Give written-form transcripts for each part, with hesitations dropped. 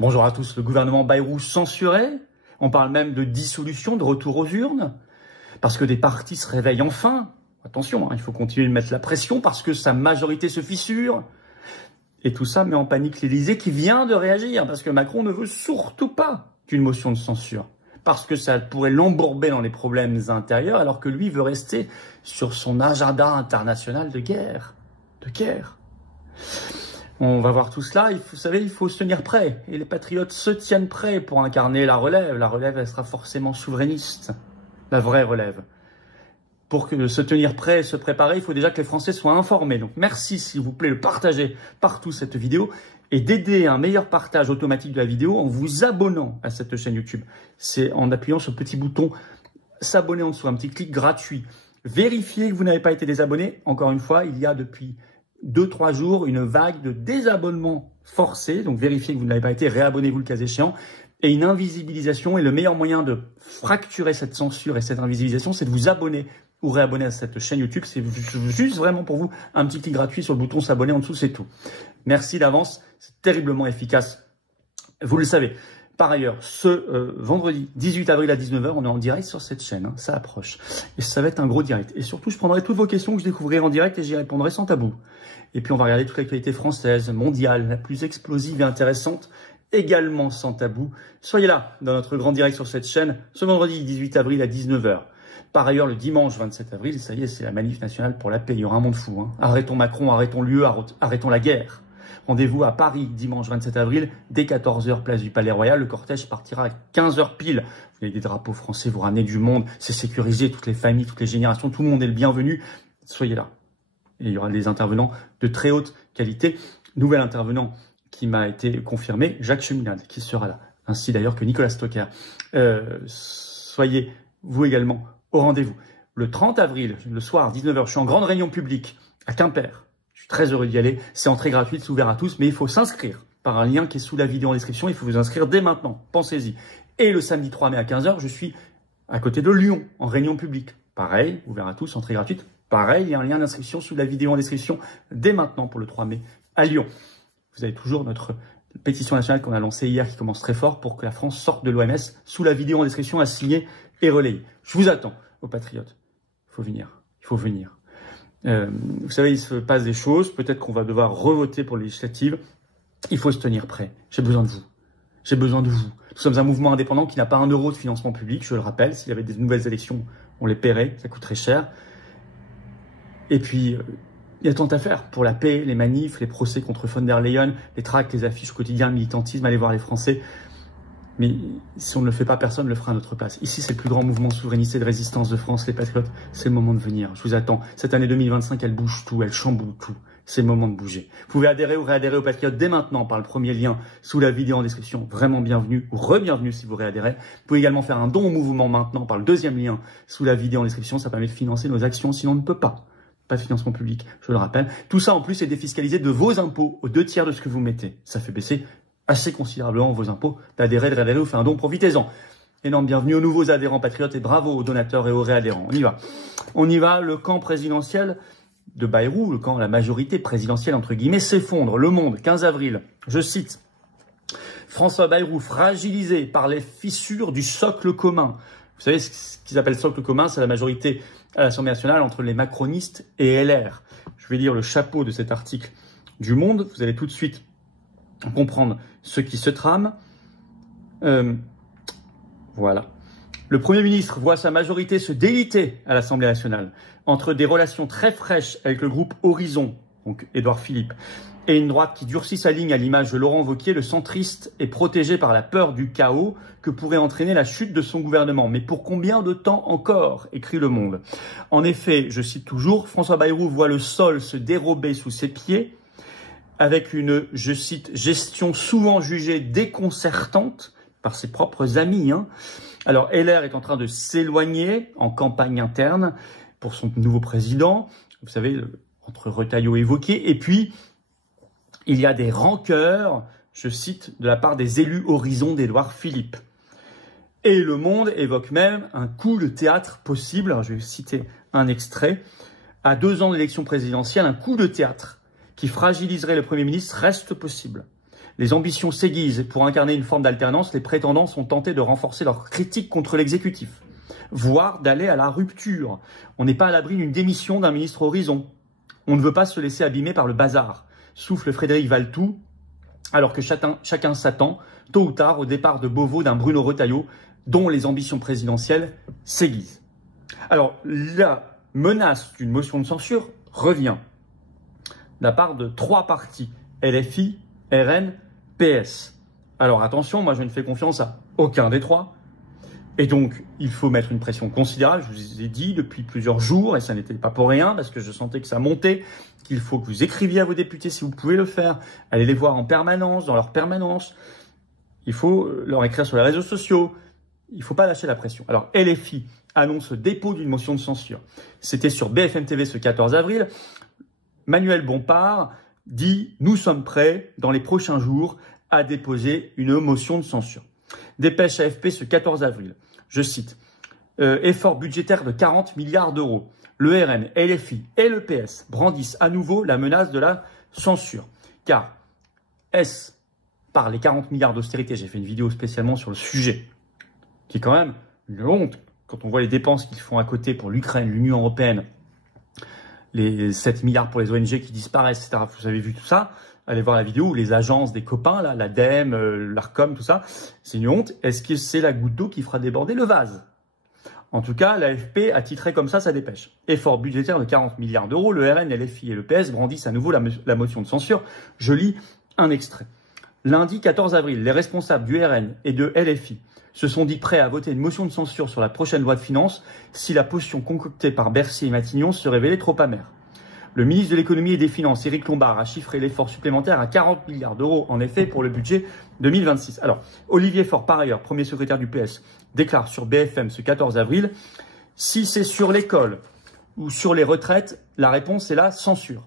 Bonjour à tous, le gouvernement Bayrou censuré. On parle même de dissolution, de retour aux urnes, parce que des partis se réveillent enfin. Attention, il faut continuer de mettre la pression parce que sa majorité se fissure. Et tout ça met en panique l'Élysée qui vient de réagir, parce que Macron ne veut surtout pas d'une motion de censure, parce que ça pourrait l'embourber dans les problèmes intérieurs, alors que lui veut rester sur son agenda international de guerre. On va voir tout cela. Vous savez, il faut se tenir prêt. Et les patriotes se tiennent prêts pour incarner la relève. La relève, elle sera forcément souverainiste. La vraie relève. Pour se tenir prêt et se préparer, il faut déjà que les Français soient informés. Donc merci, s'il vous plaît, de partager partout cette vidéo et d'aider à un meilleur partage automatique de la vidéo en vous abonnant à cette chaîne YouTube. C'est en appuyant sur le petit bouton s'abonner en dessous, un petit clic gratuit. Vérifiez que vous n'avez pas été désabonné. Encore une fois, il y a depuis 2-3 jours une vague de désabonnements forcés. Donc vérifiez que vous n'avez pas été, réabonnez-vous le cas échéant. Et une invisibilisation, et le meilleur moyen de fracturer cette censure et cette invisibilisation, c'est de vous abonner ou réabonner à cette chaîne YouTube. C'est juste vraiment pour vous un petit clic gratuit sur le bouton s'abonner en dessous, c'est tout. Merci d'avance, c'est terriblement efficace. Vous le savez. Par ailleurs, ce vendredi 18 avril à 19 h, on est en direct sur cette chaîne, ça approche. Et ça va être un gros direct. Et surtout, je prendrai toutes vos questions que je découvrirai en direct et j'y répondrai sans tabou. Et puis, on va regarder toute l'actualité française, mondiale, la plus explosive et intéressante, également sans tabou. Soyez là, dans notre grand direct sur cette chaîne, ce vendredi 18 avril à 19 h. Par ailleurs, le dimanche 27 avril, ça y est, c'est la manif nationale pour la paix. Il y aura un monde fou. Arrêtons Macron, arrêtons l'UE, arrêtons la guerre. Rendez-vous à Paris, dimanche 27 avril, dès 14 h, place du Palais Royal. Le cortège partira à 15 h pile. Vous avez des drapeaux français, vous ramenez du monde, c'est sécurisé, toutes les familles, toutes les générations, tout le monde est le bienvenu. Soyez là. Et il y aura des intervenants de très haute qualité. Nouvel intervenant qui m'a été confirmé, Jacques Cheminade, qui sera là. Ainsi d'ailleurs que Nicolas Stocker. Soyez, vous également, au rendez-vous. Le 30 avril, le soir, 19 h, je suis en grande réunion publique à Quimper. Je suis très heureux d'y aller. C'est entrée gratuite, c'est ouvert à tous, mais il faut s'inscrire par un lien qui est sous la vidéo en description. Il faut vous inscrire dès maintenant. Pensez-y. Et le samedi 3 mai à 15 h, je suis à côté de Lyon, en réunion publique. Pareil, ouvert à tous, entrée gratuite. Pareil, il y a un lien d'inscription sous la vidéo en description dès maintenant pour le 3 mai à Lyon. Vous avez toujours notre pétition nationale qu'on a lancée hier qui commence très fort pour que la France sorte de l'OMS sous la vidéo en description à signer et relayer. Je vous attends, aux patriotes. Il faut venir. Il faut venir. Vous savez, il se passe des choses. Peut-être qu'on va devoir revoter pour les législatives. Il faut se tenir prêt. J'ai besoin de vous. J'ai besoin de vous. Nous sommes un mouvement indépendant qui n'a pas un euro de financement public. Je le rappelle, s'il y avait des nouvelles élections, on les paierait. Ça coûterait cher. Et puis, il y a tant à faire pour la paix, les manifs, les procès contre von der Leyen, les tracts, les affiches au quotidien, le militantisme, aller voir les Français. Mais si on ne le fait pas, personne ne le fera à notre place. Ici, c'est le plus grand mouvement souverainiste et de résistance de France, les patriotes. C'est le moment de venir. Je vous attends. Cette année 2025, elle bouge tout, elle chamboule tout. C'est le moment de bouger. Vous pouvez adhérer ou réadhérer aux patriotes dès maintenant par le premier lien sous la vidéo en description. Vraiment bienvenue ou re-bienvenue si vous réadhérez. Vous pouvez également faire un don au mouvement maintenant par le deuxième lien sous la vidéo en description. Ça permet de financer nos actions, sinon on ne peut pas. Pas de financement public, je le rappelle. Tout ça, en plus, est défiscalisé de vos impôts aux 2 tiers de ce que vous mettez. Ça fait baisser assez considérablement vos impôts d'adhérer, de réadhérer ou faire un don, profitez-en. Énorme bienvenue aux nouveaux adhérents patriotes et bravo aux donateurs et aux réadhérents. On y va. On y va, le camp présidentiel de Bayrou, le camp, la majorité présidentielle entre guillemets, s'effondre. Le Monde, 15 avril, je cite, François Bayrou fragilisé par les fissures du socle commun. Vous savez ce qu'ils appellent socle commun, c'est la majorité à l'Assemblée nationale entre les macronistes et LR. Je vais lire le chapeau de cet article du Monde, vous allez tout de suite comprendre ce qui se trame. Voilà. Le Premier ministre voit sa majorité se déliter à l'Assemblée nationale entre des relations très fraîches avec le groupe Horizon, donc Édouard Philippe, et une droite qui durcit sa ligne à l'image de Laurent Wauquiez. Le centriste est protégé par la peur du chaos que pourrait entraîner la chute de son gouvernement. Mais pour combien de temps encore, écrit Le Monde. En effet, je cite toujours, François Bayrou voit le sol se dérober sous ses pieds avec une, je cite, gestion souvent jugée déconcertante par ses propres amis. Alors LR est en train de s'éloigner en campagne interne pour son nouveau président, vous savez, entre Retailleau et Wauquiez, et puis il y a des rancœurs, je cite, de la part des élus Horizon d'Édouard Philippe. Et Le Monde évoque même un coup de théâtre possible, alors je vais citer un extrait, À 2 ans de l'élection présidentielle, un coup de théâtre qui fragiliserait le Premier ministre reste possible. Les ambitions s'aiguisent. Pour incarner une forme d'alternance, les prétendants sont tentés de renforcer leur critique contre l'exécutif, voire d'aller à la rupture. On n'est pas à l'abri d'une démission d'un ministre Horizon. On ne veut pas se laisser abîmer par le bazar, souffle Frédéric Valtou, alors que chacun s'attend, tôt ou tard, au départ de Beauvau d'un Bruno Retailleau, dont les ambitions présidentielles s'aiguisent. Alors, la menace d'une motion de censure revient de la part de 3 partis, LFI, RN, PS. Alors attention, moi je ne fais confiance à aucun des 3. Et donc, il faut mettre une pression considérable. Je vous ai dit depuis plusieurs jours, et ça n'était pas pour rien, parce que je sentais que ça montait, qu'il faut que vous écriviez à vos députés si vous pouvez le faire. Allez les voir en permanence, dans leur permanence. Il faut leur écrire sur les réseaux sociaux. Il ne faut pas lâcher la pression. Alors, LFI annonce le dépôt d'une motion de censure. C'était sur BFM TV ce 14 avril. Manuel Bompard dit « Nous sommes prêts, dans les prochains jours, à déposer une motion de censure ». Dépêche AFP ce 14 avril. Je cite « Effort budgétaire de 40 milliards d'euros. Le RN, LFI et le PS brandissent à nouveau la menace de la censure. Car est-ce par les 40 milliards d'austérité, j'ai fait une vidéo spécialement sur le sujet, qui est quand même une honte quand on voit les dépenses qu'ils font à côté pour l'Ukraine, l'Union européenne, les 7 milliards pour les ONG qui disparaissent, etc. Vous avez vu tout ça. Allez voir la vidéo où les agences des copains, là, l'ADEME, l'ARCOM, tout ça. C'est une honte. Est-ce que c'est la goutte d'eau qui fera déborder le vase? En tout cas, l'AFP a titré comme ça sa dépêche. Effort budgétaire de 40 milliards d'euros. Le RN, LFI et le PS brandissent à nouveau la motion de censure. Je lis un extrait. Lundi 14 avril, les responsables du RN et de LFI se sont dit prêts à voter une motion de censure sur la prochaine loi de finances si la potion concoctée par Bercy et Matignon se révélait trop amère. Le ministre de l'économie et des finances, Éric Lombard, a chiffré l'effort supplémentaire à 40 milliards d'euros, en effet, pour le budget 2026. Alors, Olivier Faure, par ailleurs, premier secrétaire du PS, déclare sur BFM ce 14 avril, si c'est sur l'école ou sur les retraites, la réponse est la censure.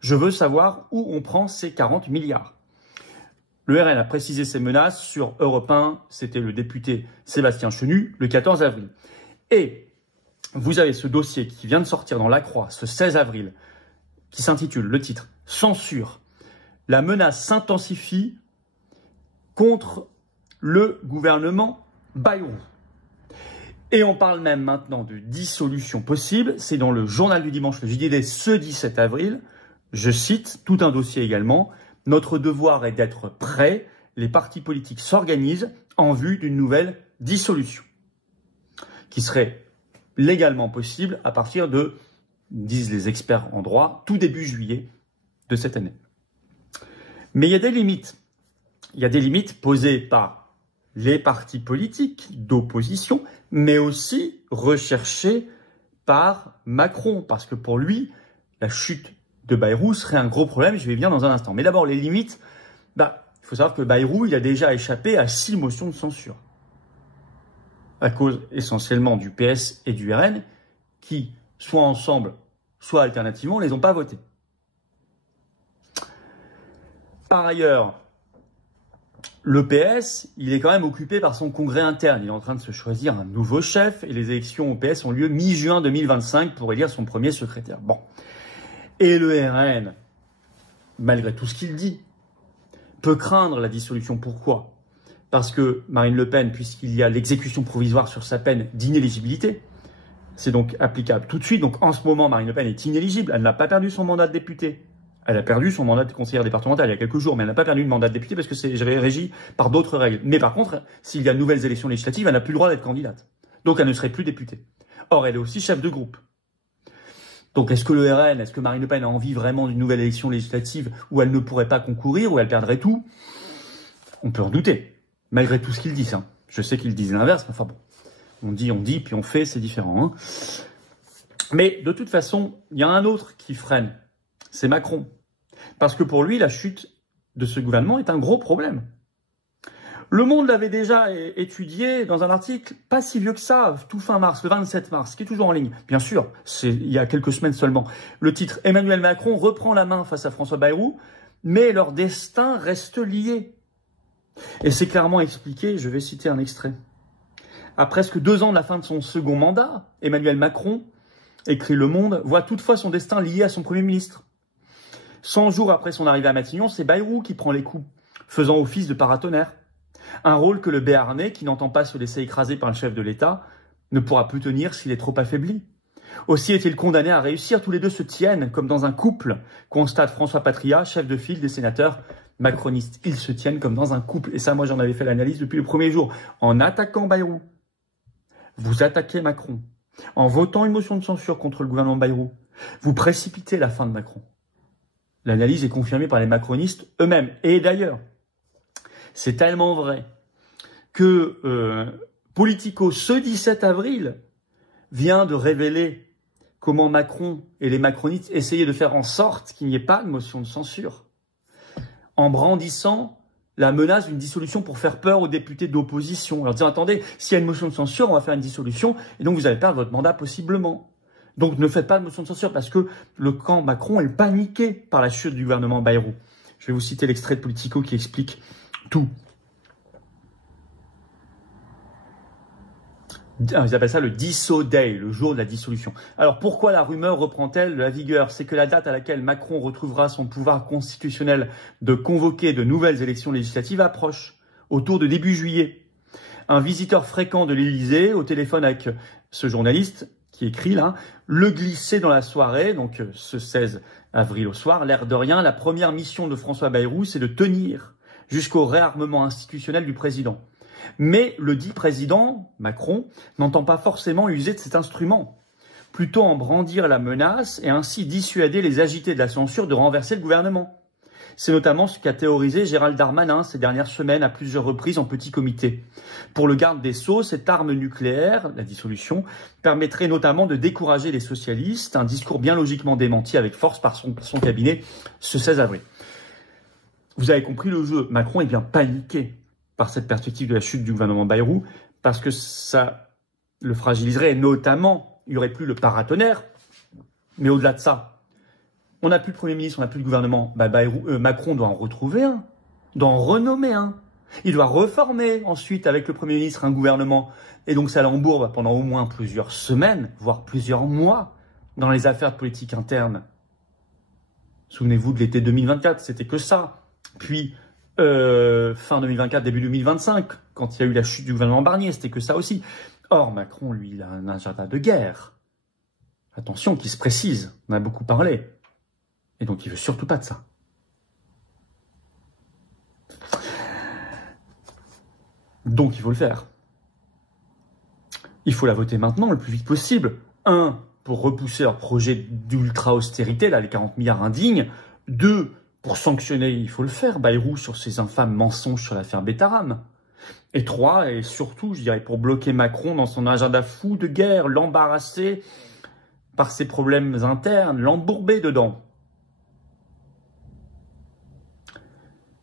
Je veux savoir où on prend ces 40 milliards. Le RN a précisé ses menaces sur Europe 1, c'était le député Sébastien Chenu, le 14 avril. Et vous avez ce dossier qui vient de sortir dans La Croix ce 16 avril, qui s'intitule, le titre, « Censure. La menace s'intensifie contre le gouvernement Bayrou ». Et on parle même maintenant de dissolution possible. C'est dans le journal du dimanche, le JDD, ce 17 avril. Je cite, tout un dossier également. « Notre devoir est d'être prêts. Les partis politiques s'organisent en vue d'une nouvelle dissolution. » Qui serait légalement possible à partir de, disent les experts en droit, tout début juillet de cette année. Mais il y a des limites. Il y a des limites posées par les partis politiques d'opposition, mais aussi recherchées par Macron, parce que pour lui, la chute de Bayrou serait un gros problème, je vais y venir dans un instant. Mais d'abord, les limites, il faut savoir que Bayrou, il a déjà échappé à 6 motions de censure, à cause essentiellement du PS et du RN, qui, soit ensemble, soit alternativement, ne les ont pas votés. Par ailleurs, le PS, il est quand même occupé par son congrès interne. Il est en train de se choisir un nouveau chef et les élections au PS ont lieu mi-juin 2025 pour élire son premier secrétaire. Bon. Et le RN, malgré tout ce qu'il dit, peut craindre la dissolution. Pourquoi ? Parce que Marine Le Pen, puisqu'il y a l'exécution provisoire sur sa peine d'inéligibilité, c'est donc applicable tout de suite. Donc en ce moment, Marine Le Pen est inéligible. Elle n'a pas perdu son mandat de députée. Elle a perdu son mandat de conseillère départementale il y a quelques jours, mais elle n'a pas perdu le mandat de députée parce que c'est régi par d'autres règles. Mais par contre, s'il y a de nouvelles élections législatives, elle n'a plus le droit d'être candidate. Donc elle ne serait plus députée. Or, elle est aussi chef de groupe. Donc est-ce que le RN, est-ce que Marine Le Pen a envie vraiment d'une nouvelle élection législative où elle ne pourrait pas concourir, où elle perdrait tout? On peut en douter. Malgré tout ce qu'ils disent. Hein. Je sais qu'ils disent l'inverse, mais enfin bon. On dit, puis on fait, c'est différent. Hein. Mais de toute façon, il y a un autre qui freine. C'est Macron. Parce que pour lui, la chute de ce gouvernement est un gros problème. Le Monde l'avait déjà étudié dans un article pas si vieux que ça, tout fin mars, le 27 mars, qui est toujours en ligne. Bien sûr, c'est il y a quelques semaines seulement. Le titre « Emmanuel Macron reprend la main face à François Bayrou, mais leur destin reste lié ». Et c'est clairement expliqué, je vais citer un extrait. À presque 2 ans de la fin de son second mandat, Emmanuel Macron écrit Le Monde, voit toutefois son destin lié à son Premier ministre. 100 jours après son arrivée à Matignon, c'est Bayrou qui prend les coups, faisant office de paratonnerre. Un rôle que le Béarnais, qui n'entend pas se laisser écraser par le chef de l'État, ne pourra plus tenir s'il est trop affaibli. Aussi est-il condamné à réussir, tous les deux se tiennent comme dans un couple, constate François Patria, chef de file des sénateurs macronistes. Ils se tiennent comme dans un couple. Et ça, moi, j'en avais fait l'analyse depuis le premier jour. En attaquant Bayrou, vous attaquez Macron. En votant une motion de censure contre le gouvernement Bayrou, vous précipitez la fin de Macron. L'analyse est confirmée par les macronistes eux-mêmes. Et d'ailleurs, c'est tellement vrai que Politico, ce 17 avril, vient de révéler comment Macron et les macronistes essayaient de faire en sorte qu'il n'y ait pas de motion de censure, en brandissant la menace d'une dissolution pour faire peur aux députés d'opposition. Alors disant, attendez, s'il y a une motion de censure, on va faire une dissolution, et donc vous allez perdre votre mandat possiblement. Donc ne faites pas de motion de censure, parce que le camp Macron est paniqué par la chute du gouvernement Bayrou. Je vais vous citer l'extrait de Politico qui explique tout. Ils appellent ça le Disso Day, le jour de la dissolution. Alors pourquoi la rumeur reprend-elle de la vigueur? C'est que la date à laquelle Macron retrouvera son pouvoir constitutionnel de convoquer de nouvelles élections législatives approche, autour de début juillet. Un visiteur fréquent de l'Élysée, au téléphone avec ce journaliste qui écrit là, le glisser dans la soirée, donc ce 16 avril au soir, l'air de rien, la première mission de François Bayrou, c'est de tenir jusqu'au réarmement institutionnel du président. Mais le dit président, Macron, n'entend pas forcément user de cet instrument, plutôt en brandir la menace et ainsi dissuader les agités de la censure de renverser le gouvernement. C'est notamment ce qu'a théorisé Gérald Darmanin ces dernières semaines à plusieurs reprises en petit comité. Pour le garde des Sceaux, cette arme nucléaire, la dissolution, permettrait notamment de décourager les socialistes, un discours bien logiquement démenti avec force par son cabinet ce 16 avril. Vous avez compris le jeu, Macron est bien paniqué par cette perspective de la chute du gouvernement Bayrou, parce que ça le fragiliserait, et notamment, il n'y aurait plus le paratonnerre, mais au-delà de ça, on n'a plus de Premier ministre, on n'a plus de gouvernement, Macron doit en retrouver un, doit en renommer un, il doit reformer ensuite avec le Premier ministre un gouvernement, et donc ça l'embourbe pendant au moins plusieurs semaines, voire plusieurs mois, dans les affaires de politique interne. Souvenez-vous de l'été 2024, c'était que ça, puis fin 2024, début 2025, quand il y a eu la chute du gouvernement Barnier, c'était que ça aussi. Or, Macron, lui, il a un agenda de guerre. Attention, qui se précise, on a beaucoup parlé. Et donc, il veut surtout pas de ça. Donc, il faut le faire. Il faut la voter maintenant, le plus vite possible. 1, pour repousser leur projet d'ultra-austérité, là, les 40 milliards indignes. 2, pour sanctionner, il faut le faire, Bayrou, sur ses infâmes mensonges sur l'affaire Betaram. Et 3, et surtout, je dirais, pour bloquer Macron dans son agenda fou de guerre, l'embarrasser par ses problèmes internes, l'embourber dedans.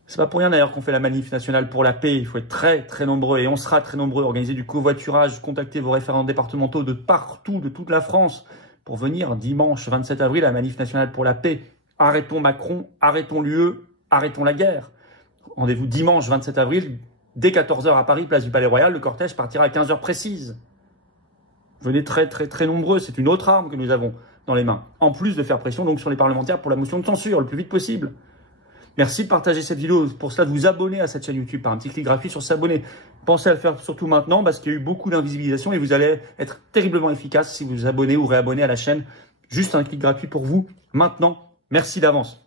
C'est pas pour rien d'ailleurs qu'on fait la manif nationale pour la paix. Il faut être très très nombreux, et on sera très nombreux, organiser du covoiturage, contacter vos référents départementaux de partout, de toute la France, pour venir dimanche 27 avril à la manif nationale pour la paix. Arrêtons Macron, arrêtons l'UE, arrêtons la guerre. Rendez-vous dimanche 27 avril, dès 14 h à Paris, place du Palais Royal. Le cortège partira à 15 h précises. Venez très très très nombreux, c'est une autre arme que nous avons dans les mains. En plus de faire pression donc sur les parlementaires pour la motion de censure, le plus vite possible. Merci de partager cette vidéo, pour cela de vous abonner à cette chaîne YouTube par un petit clic gratuit sur s'abonner. Pensez à le faire surtout maintenant parce qu'il y a eu beaucoup d'invisibilisation et vous allez être terriblement efficace si vous vous abonnez ou réabonnez à la chaîne. Juste un clic gratuit pour vous maintenant. Merci d'avance.